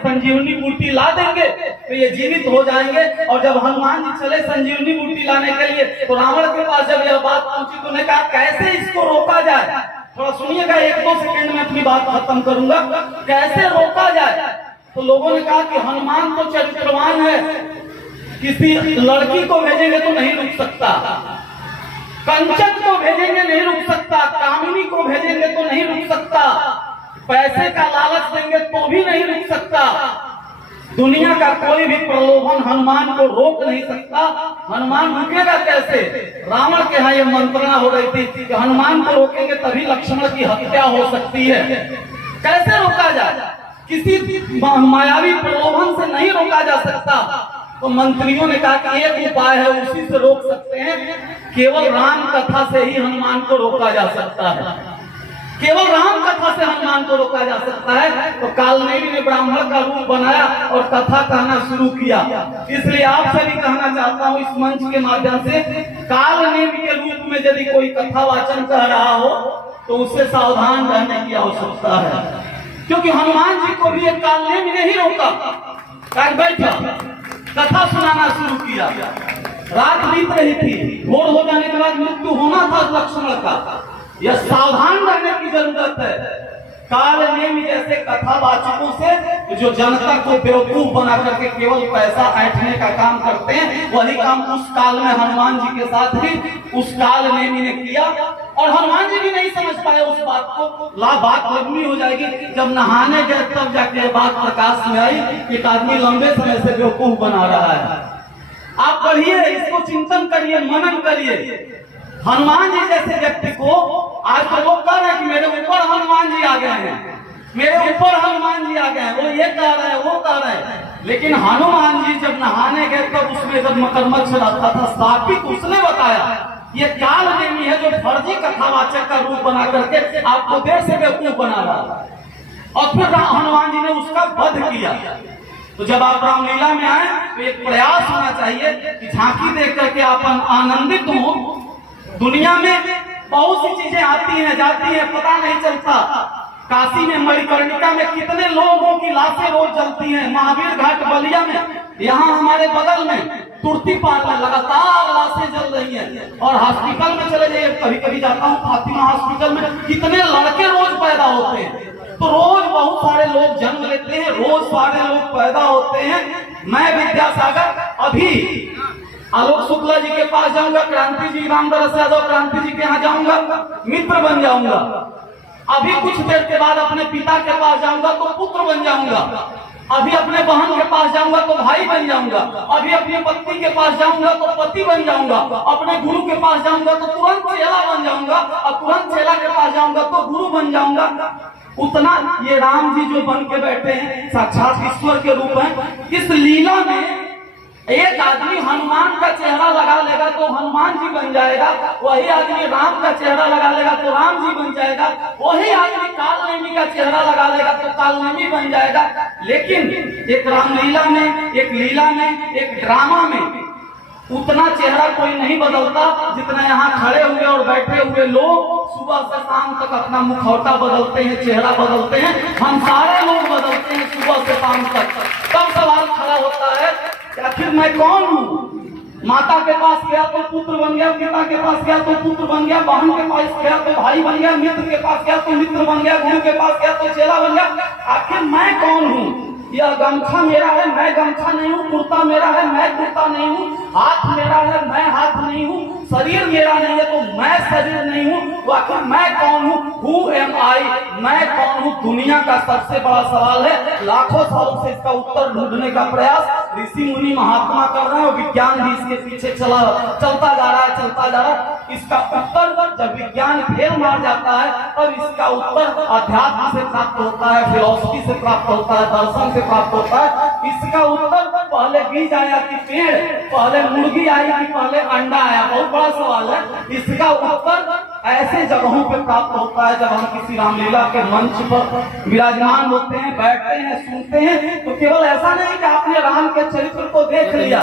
संजीवनी बूटी ला देंगे तो ये जीवित हो जाएंगे। और जब हनुमान जी चले संजीवनी बूटी लाने के लिए तो रावण के पास जब यह बात पहुंची तो उन्होंने कहा कैसे इसको रोका जाए। थोड़ा सुनिएगा, 1-2 सेकंड में अपनी बात खत्म करूंगा। कैसे रोका जाए? तो लोगों ने कहा कि हनुमान तो चरित्रवान है, किसी लड़की को भेजेंगे तो नहीं रुक सकता, कंचन को भेजेंगे नहीं रुक सकता, कामिनी को भेजेंगे तो नहीं रुक सकता, पैसे का लालच देंगे तो भी नहीं रुक सकता। दुनिया का कोई भी प्रलोभन हनुमान को रोक नहीं सकता। हनुमान रुकेगा कैसे? रावण के यहाँ ये मंत्रणा हो रही थी कि हनुमान को रोकेंगे तभी लक्ष्मण की हत्या हो सकती है। कैसे रोका जाए? किसी मायावी प्रलोभन से नहीं रोका जा सकता। तो मंत्रियों ने कहा कि एक उपाय है, उसी से रोक सकते हैं, केवल राम कथा से ही हनुमान को रोका जा सकता है। केवल राम कथा से हनुमान को रोका जा सकता है। तो कालनेमी ने ब्राह्मण का रूप बनाया और कथा कहना शुरू किया। इसलिए आपसे भी कहना चाहता हूँ इस मंच के माध्यम से, कालनेमी के रूप में यदि कोई कथा वाचन कर रहा हो तो उससे सावधान रहने की आवश्यकता है, क्योंकि हनुमान जी को भी एक कालनेमी ने ही रोका। बैठा कथा सुनाना शुरू किया। रात बीत रही थी, भोर हो जाने के बाद मृत्यु होना था लक्ष्मण का। यह सावधान रहने की जरूरत है। कालनेमी जैसे कथावाचकों से जो जनता को बेवकूफ बना करके केवल पैसा ऐंठने का काम करते हैं, वही काम उस काल में हनुमान जी के साथ भी उस कालनेमी ने किया। और हनुमान जी भी नहीं समझ पाए उस बात को। बात लंबी हो जाएगी। जब नहाने गए तब जाके बात प्रकाश में आई, एक आदमी लंबे समय से बेवकूफ बना रहा है। आप पढ़िए, इसको चिंतन करिए, मनन करिए। हनुमान जी जैसे व्यक्ति को आज तो लोग कह रहे हैं कि मेरे ऊपर हनुमान जी आ गए हैं, मेरे ऊपर हनुमान जी आ गए हैं, वो ये कह रहे हैं, वो कह रहे हैं। लेकिन हनुमान जी जब नहाने गए तब उसमें जब मगरमच्छ रहता था, सात्विक उसने बताया ये कालनेमी है जो फर्जी कथावाचक का रूप बना करके आपको देर से बेवकूफ बना रहा है। और फिर हनुमान जी ने उसका वध किया। तो जब आप रामलीला में आए तो एक प्रयास होना चाहिए कि झांकी देख करके आप आनंदित हो। दुनिया में बहुत सी चीजें आती हैं जाती हैं, पता नहीं चलता। काशी में मणिकर्णिका में कितने लोगों की लाशें रोज जलती हैं। महावीर घाट बलिया में, यहाँ हमारे बगल में तुर्ती पार में लगातार लाशें जल रही हैं। और हॉस्पिटल में चले जाइए, कभी कभी जाता हूँ फातिमा हॉस्पिटल में, कितने लड़के रोज पैदा होते हैं। तो रोज बहुत सारे लोग जन्म लेते हैं, रोज सारे लोग पैदा होते हैं। मैं विद्यासागर अभी आलोक शुक्ला जी के पास जाऊंगा, क्रांति जी रामदास यादव क्रांति जी के यहाँ जाऊंगा, मित्र बन जाऊंगा। अभी कुछ देर के बाद अपने पिता के पास जाऊंगा तो पुत्र बन जाऊंगा। अभी अपने बहन के पास जाऊंगा तो भाई बन जाऊंगा। अभी अपनी पत्नी के पास जाऊंगा तो पति बन जाऊंगा। अपने गुरु के पास जाऊंगा तो तुरंत चेला बन जाऊंगा। और तुरंत चेला के पास जाऊंगा तो गुरु बन जाऊंगा। उतना ये राम जी जो बन के बैठे हैं साक्षात ईश्वर के रूप हैं। इस लीला में एक आदमी हनुमान का चेहरा लगा लेगा तो हनुमान जी बन जाएगा, वही आदमी राम का चेहरा लगा लेगा तो राम जी बन जाएगा, वही आदमी कालनेमी का चेहरा लगा लेगा तो कालनेमी बन जाएगा। लेकिन एक रामलीला में, एक लीला में, एक ड्रामा में उतना चेहरा कोई नहीं बदलता जितना यहाँ खड़े हुए और बैठे हुए लोग सुबह से शाम तक अपना मुखौटा बदलते हैं, चेहरा बदलते हैं। हम सारे लोग बदलते हैं सुबह से शाम तक। तब सवाल खड़ा होता है कि आखिर मैं कौन हूँ? माता के पास गया तो पुत्र बन गया, पिता के पास गया तो पुत्र बन गया, बहन के पास गया तो भाई बन गया, मित्र के पास गया तो मित्र बन गया, गुरु के पास गया तो चेला बन गया। आखिर मैं कौन हूँ? यह गमछा मेरा है, मैं गमछा नहीं हूँ। कुर्ता मेरा है, मैं कुर्ता नहीं हूँ। हाथ मेरा है, मैं हाथ नहीं हूँ। शरीर मेरा नहीं है तो मैं शरीर नहीं हूँ। तो आखिर मैं कौन हूँ? Who am I? मैं कौन हूँ? दुनिया का सबसे बड़ा सवाल है। लाखों सालों से इसका उत्तर ढूंढने का प्रयास ऋषि मुनि महात्मा कर रहे हैं और विज्ञान भी इसके पीछे चलता जा रहा है। इसका उत्तर जब विज्ञान फेल मार जाता है तब इसका उत्तर अध्यात्म से प्राप्त होता है, फिलॉसफी से प्राप्त होता है, दर्शन से प्राप्त होता है। इसका उत्तर पहले बीज आया कि पेड़, पहले मुर्गी आई कि पहले अंडा आया, बहुत बड़ा सवाल है। इसका उत्तर ऐसे जगहों पे प्राप्त होता है जब हम किसी रामलीला के मंच पर विराजमान होते हैं, बैठते हैं, सुनते हैं। तो केवल ऐसा नहीं कि आपने राम के चरित्र को देख लिया।